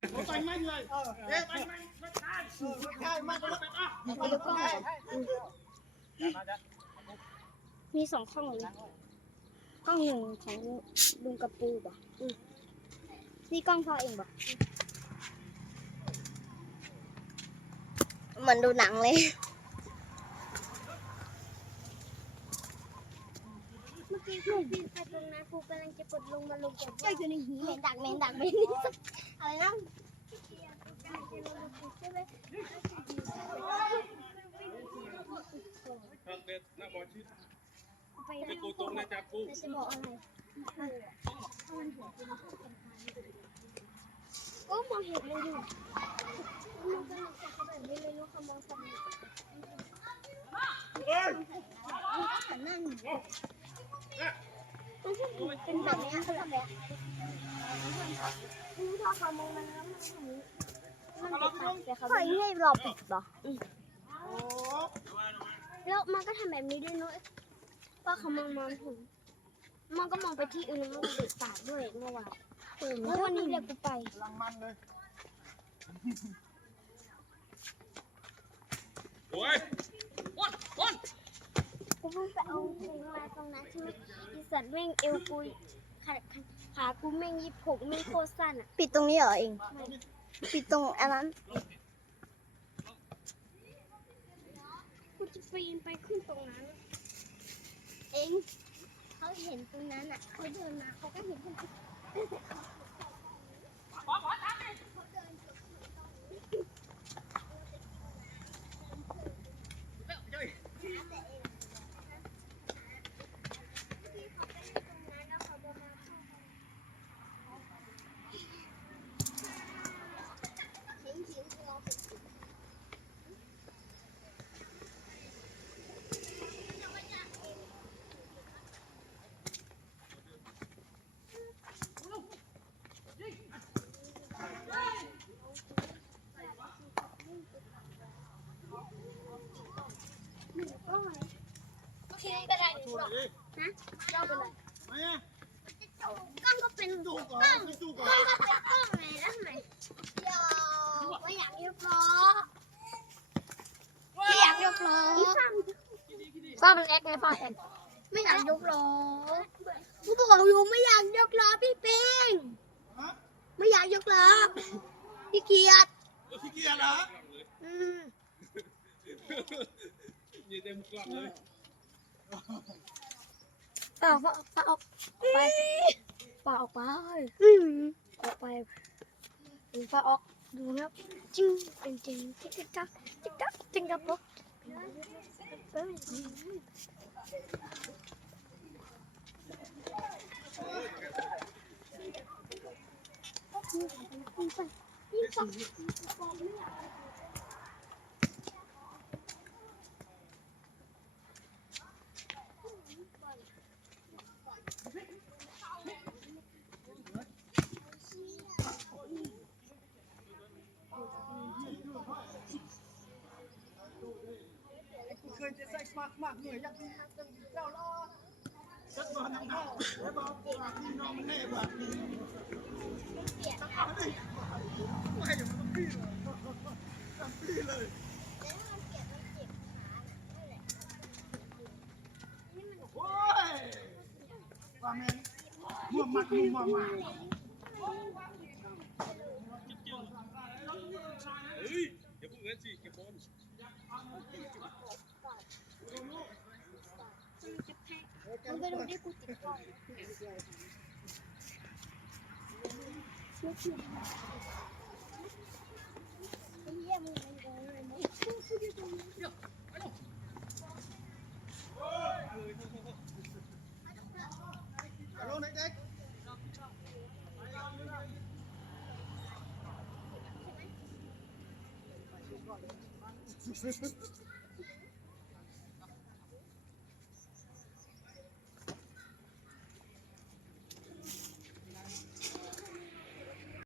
ไปไม่เลยเอ๊ะไปไม่ไม่ได้ใช่ไม่ได้อะเอาลูกกล้องก่อนมีสองข้องเลยห้องหนึ่งของลุงกระปูบ่ะอืมนี่กล้องพ่อเองบ่ะเหมือนดูหนังเลย คือใครตรงนั้นครูกำลังจะกดลงมาลงจากว่าอยู่ในหินเหม็นดักเหม็นดักเหม็นอะไรนะทางเด็ดหน้าบอชิดไปเป็นตัวตรงนะจับกูจะบอกอะไรโอ้มองเห็นเลยดิมันก็มันจะแบบนี้เลยเนาเขามองทำไมหันหน้าหนีมัน เป็นแบบนี้เขาทำแบบนี้ถ้าเขามองมันแล้วมันทำนี้มันติดตาแต่เขาไม่ให้รอปิดหรอโอ้แล้วมันก็ทำแบบนี้ด้วยเนาะว่าเขามองมองถึงมันก็มองไปที่อื่นมันก็ติดปากด้วยเมื่อวานแล้ววันนี้เดี๋ยวกูไปลังมันเลยโอ้ย พิ่งไปเอาเพลงมาตรงนั้นใช่ไหมอีสัตว์แม่งเอวกูขาขาขากูแม่งยี่ผมแม่งโคตรสั้นอะปิดตรงนี้เหรอเองปิดตรงอันนั้น กูจะปีนไปขึ้นตรงนั้น เองเขาเห็นตรงนั้นอะเขาเดินมาเขาก็เห็นคน อื่นทิ้งไปไหนช่วยดินะเจ้าไปไหนไม่อะกล้องก็เป็นจูกก่อนล้องไม่จูก่กอล้อนงก็เป็นกล้องไงแล้วทำไมเดี๋ยวไม่อยากยกล้อไม่อยากยกล้อฟ้ามันแอคไงฟ้าแอคไม่อยากยกล้อกูบอกอยู่ไม่อยากยกล้อพี่ปิงฮะไม่อยากยกล้อพี่เกียรติเออขี้เกียจเหรออืมยืนเต็มกล้องเลยฟ้าฟ้าฟ้าออกไปฟ้าออกไปอืมอกไปฟ้าออกดูนะครับจิ้งจริงจริงจิ๊กจิ๊กจักจิ๊กจักจิ๊กจักปุ๊บยจะใส่มากมากเหนื่อยอยากมีฮักจังาล้อสักตอนน้ำหนักแล้วบอกปวดที่น้องมันแน่แบบนี้ไม่อย่างมันพี่เลยทำพี่เลยโอ้ยว่าแม่มัวมัดมัวมัวเฮ้ยอย่าพูดงั้นสิเก็บบอล มึงไปดู